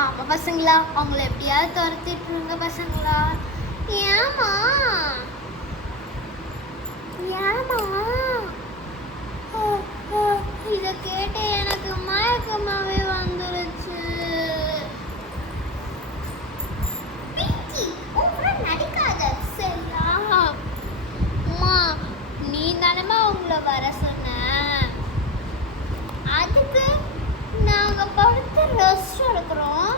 ஆமா பசங்களா, அவங்கள எப்படியாவது துரத்திட்டுருங்க பசங்களா. ஏமா ஏமா இத கேட்டு எனக்கு மயக்கமாவே வந்துருச்சு. நடிக்காத சரியா? அம்மா நீ தானமா உங்களை வர சொன்ன, அதுக்கு நாங்க படுத்து ரெஸ்ட் எடுக்கிறோம்.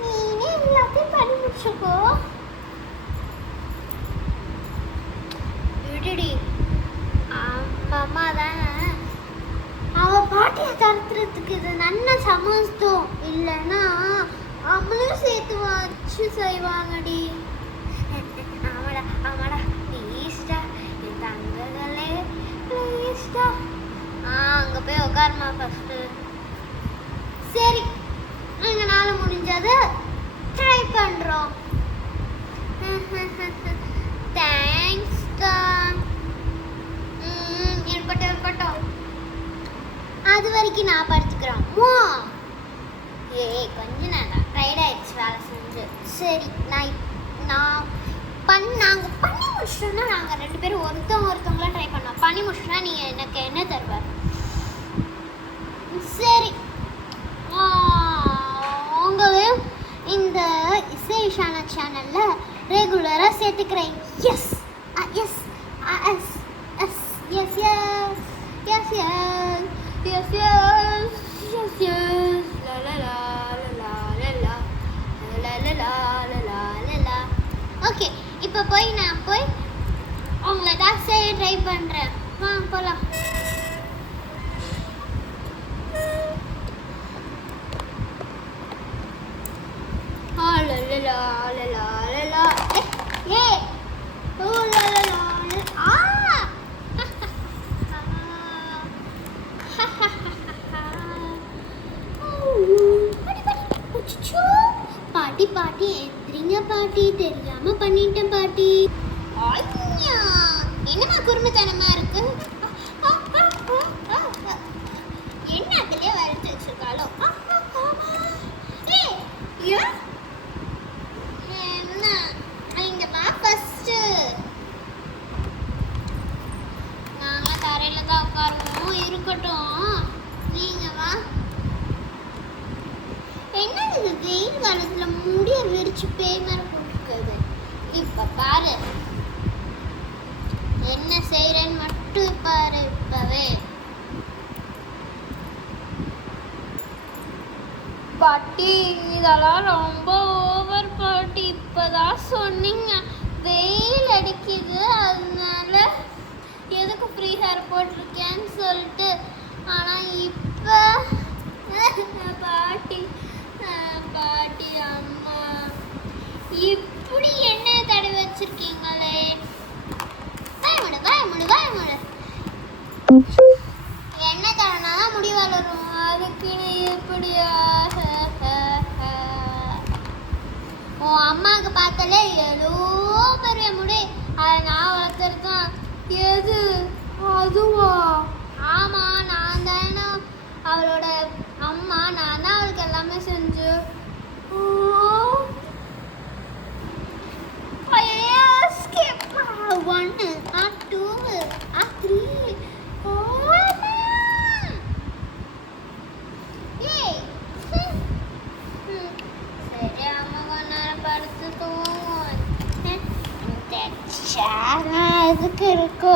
நீனே எல்லாத்தையும் பண்ணி முடிச்சுக்கோ. விடுடி, அம்மா தானே அவ பாட்டியை தடுத்துறதுக்கு இது நல்ல சமஸ்தம் இல்லைன்னா அவளும் சேர்த்து வச்சு செய்வாங்கடி. ஆமாடா ஆமாடா ப்ளீஸ்டா என் தங்கங்களே ப்ளீஸ்டா. அங்கே போய் உட்காருமா ஃபஸ்ட்டு. சரி, எங்களால் முடிஞ்சது ட்ரை பண்ணுறோம். தேங்க்ஸ்டா. இருக்கட்டும், அது வரைக்கும் நான் படுத்துக்கிறேன். கொஞ்ச நேரம் டைட் ஆயிடுச்சு வேலை செஞ்சு. சரி, நாங்கள் பண்ணி முடிச்சிட்டோம்னா நாங்கள் 2 பேரும் ஒருத்தவங்களாம் ட்ரை பண்ணோம். பண்ணி முடிச்சிட்டா நீங்கள் எனக்கு என்ன தருவார்? சரி, உங்களையும் இந்த இசை ஷானா சேனலில் ரெகுலராக சேர்த்துக்கிறேன். Yes yes yes yes yes yes yes yes yes yes yes la la la la la la la la la la la la. Okay, இப்போ நான் போய் உங்களை தான் செய்ய ட்ரை பண்ணுறேன். போகலாம். பாட்டி பாட்டி எந்திரிங்க பாட்டி, தெரியாம பண்ணிட்டேன் பாட்டி. என்னமா குறும்புத்தனமா இருக்கு? என்ன அதுலயே வரைச்சு வச்சிருக்காளோ? என்ன இங்க வா ஃபர்ஸ்ட். நாங்க தரையில தான் உட்காருவோம். இருக்கட்டும், நீங்க வா. என்னது இது வெயில் காலத்துல முடிய விரிச்சு பேய் மாதிரி போட்டுருக்குது. இப்ப பாரு என்ன செய்யறேன்னு மட்டும் பாரு. இப்பவே பாட்டி இதெல்லாம் ரொம்ப ஓவர் பாட்டி. இப்பதான் சொன்னீங்க வெயில் அடிக்குது அதனால எதுக்கு ஃப்ரீ ஹேர் போட்டிருக்கேன்னு சொல்லிட்டு. ஆனா இப்ப பாட்டி பாட்டி அம்மா இப்படி எண்ணெய் தடவி வச்சிருக்கீங்களே. வாய் மூடு. எண்ணெய் தடவினாதான் முடி வளரும். அதுக்குன்னு எப்படியா? உன் அம்மாவுக்கு பார்த்தாலே எவ்வளோ பெரிய முடி. அதை நான் வளர்த்துருக்கேன். எது அதுவா? ஆமா, நான் தானே அவளோட அம்மா. நான் தான் அவளுக்கு எல்லாமே செஞ்சு. ஒன்று டூ த்ரீ சரி, அம்மா கொஞ்ச நேரம் படுத்து தூங்குவோம். எதுக்கு இருக்கோ?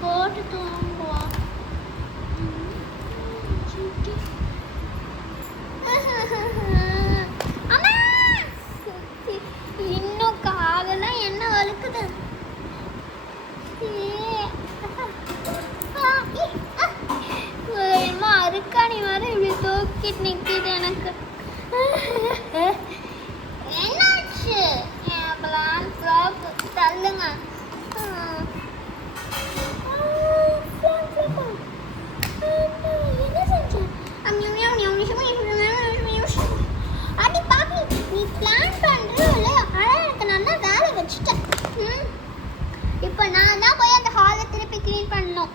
போட்டு தூங்குவோம். இன்னும் காதெல்லாம் என்ன வலுக்குது. இப்போ நான் தான் போய் அந்த ஹாலை திருப்பி க்ளீன் பண்ணணும்.